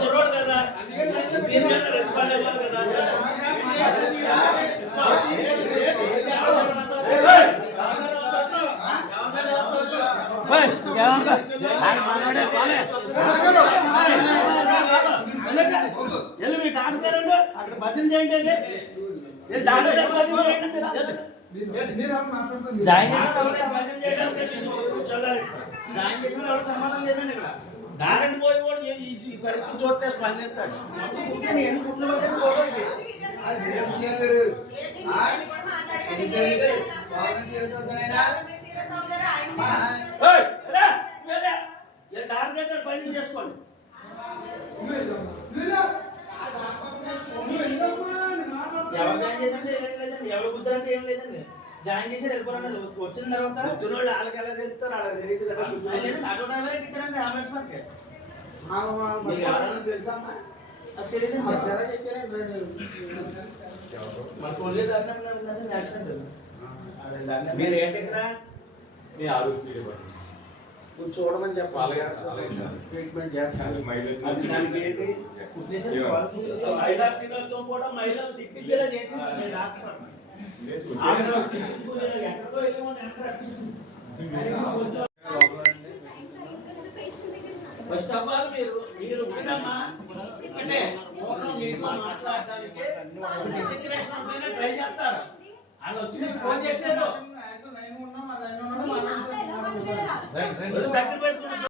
కుర్రోడు కదా దీనికైనా రెస్పాండ్ అవ్వాలి కదా. అక్కడ భజన చేయండి. సంబంధం లేదండి ఇక్కడ. దారిని పోయి కూడా ఈ పరిస్థితి చూస్తే స్పందిస్తాడు. దారి దగ్గర పని చేసుకోండి. ఎవరు జాయిన్ చేద్దంటే ఏం లేదండి, ఎవరు బుద్ధులంటే ఏం లేదండి. జాయిన్ చేసి వెళ్ళిపోయిన వచ్చిన తర్వాత బుద్ధులు వాళ్ళకి ఎలా తెలుస్తారు, వాళ్ళకి తెలియదు కదా. ఆటో డ్రైవర్ ఇచ్చారండి అంబులెన్స్ మనకి. ఎవరైనా తెలుసా అది తెలియదు. మీరు ఏంటి ఇక్కడ చూడమని చెప్పాలి. ట్రీట్మెంట్ చేస్తాను. మహిళా దినోత్సవం కూడా మహిళలు తిట్టించేలా చేసింది డాక్టర్. ఫస్ట్ ఆఫ్ ఆల్ మీరు ఉండమ్మా. అంటే మీతో మాట్లాడడానికి ట్రై చేస్తారు. వాళ్ళు వచ్చి ఫోన్ చేశారు. దగ్గర పెట్టుకున్నారు.